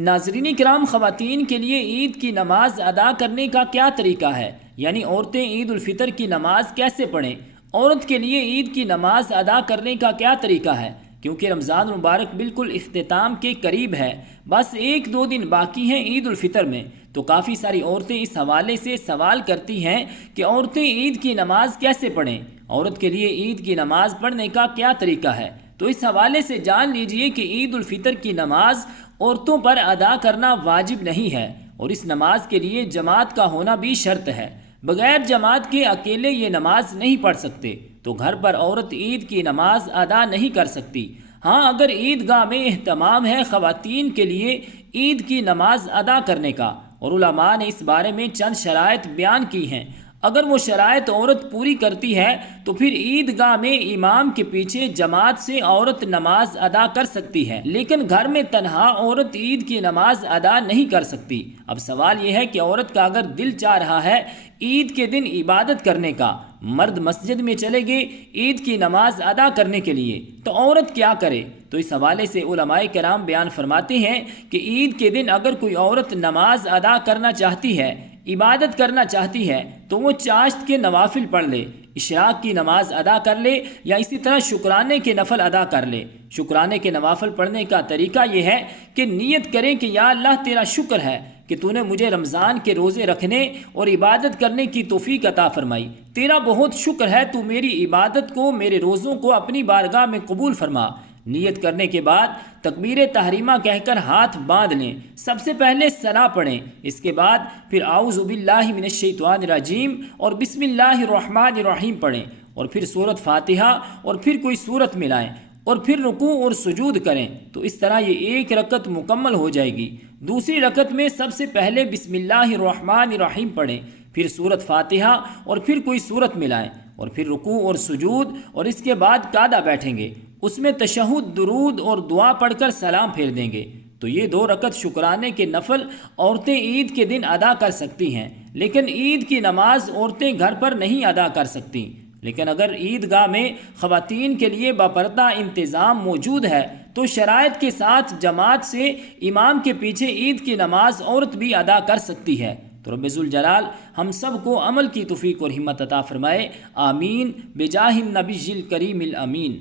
ناظرین کرام، خواتین کے لیے عید کی نماز ادا کرنے کا کیا طریقہ ہے؟ یعنی عورتیں عید الفطر کی نماز کیسے پڑھیں؟ عورت کے لیے عید کی نماز ادا کرنے کا کیا طریقہ ہے؟ کیونکہ رمضان مبارک بالکل اختتام کے قریب ہے، بس ایک دو دن باقی ہیں عید الفطر میں، تو کافی ساری عورتیں اس حوالے سے سوال کرتی ہیں کہ عورتیں عید کی نماز کیسے پڑھیں؟ عورت کے لیے عید کی نماز پڑھنے کا کیا طریقہ ہے؟ تو اس حوالے سے جان لیجئے کہ عید الفطر کی نماز عورتوں پر ادا کرنا واجب نہیں ہے، اور اس نماز کے لیے جماعت کا ہونا بھی شرط ہے۔ بغیر جماعت کے اکیلے یہ نماز نہیں پڑھ سکتے، تو گھر پر عورت عید کی نماز ادا نہیں کر سکتی۔ ہاں، اگر عیدگاہ میں اہتمام ہے خواتین کے لیے عید کی نماز ادا کرنے کا، اور علماء نے اس بارے میں چند شرائط بیان کی ہیں، اگر وہ شرائط عورت پوری کرتی ہے تو پھر عیدگاہ میں امام کے پیچھے جماعت سے عورت نماز ادا کر سکتی ہے، لیکن گھر میں تنہا عورت عید کی نماز ادا نہیں کر سکتی۔ اب سوال یہ ہے کہ عورت کا اگر دل چاہ رہا ہے عید کے دن عبادت کرنے کا، مرد مسجد میں چلے گئے عید کی نماز ادا کرنے کے لیے، تو عورت کیا کرے؟ تو اس حوالے سے علماء کرام بیان فرماتے ہیں کہ عید کے دن اگر کوئی عورت نماز ادا کرنا چاہتی ہے، عبادت کرنا چاہتی ہے، تو وہ چاشت کے نوافل پڑھ لے، اشراق کی نماز ادا کر لے، یا اسی طرح شکرانے کے نفل ادا کر لے۔ شکرانے کے نوافل پڑھنے کا طریقہ یہ ہے کہ نیت کریں کہ یا اللہ تیرا شکر ہے کہ تو نے مجھے رمضان کے روزے رکھنے اور عبادت کرنے کی توفیق عطا فرمائی، تیرا بہت شکر ہے، تو میری عبادت کو، میرے روزوں کو اپنی بارگاہ میں قبول فرما۔ نیت کرنے کے بعد تکبیر تحریمہ کہہ کر ہاتھ باندھ لیں، سب سے پہلے ثنا پڑھیں، اس کے بعد پھر اعوذ باللہ من الشیطان الرجیم اور بسم اللہ الرحمن الرحیم پڑھیں، اور پھر سورۃ فاتحہ اور پھر کوئی سورت ملائیں، اور پھر رکوع اور سجود کریں، تو اس طرح یہ ایک رکعت مکمل ہو جائے گی۔ دوسری رکعت میں سب سے پہلے بسم اللہ الرحمن الرحیم پڑھیں، پھر سورۃ فاتحہ اور پھر کوئی سورت ملائیں، اور پھر رکوع اور سجود، اور اس کے بعد قعدہ بیٹھیں گے، اس میں تشہد، درود اور دعا پڑھ کر سلام پھیر دیں گے۔ تو یہ 2 رکعت شکرانے کے نفل عورتیں عید کے دن ادا کر سکتی ہیں، لیکن عید کی نماز عورتیں گھر پر نہیں ادا کر سکتی۔ لیکن اگر عیدگاہ میں خواتین کے لیے باپردہ انتظام موجود ہے تو شرائط کے ساتھ جماعت سے امام کے پیچھے عید کی نماز عورت بھی ادا کر سکتی ہے۔ تو رب ذوالجلال ہم سب کو عمل کی توفیق اور ہمت عطا فرمائے، آمین، بجاہ النبی الکریم الامین۔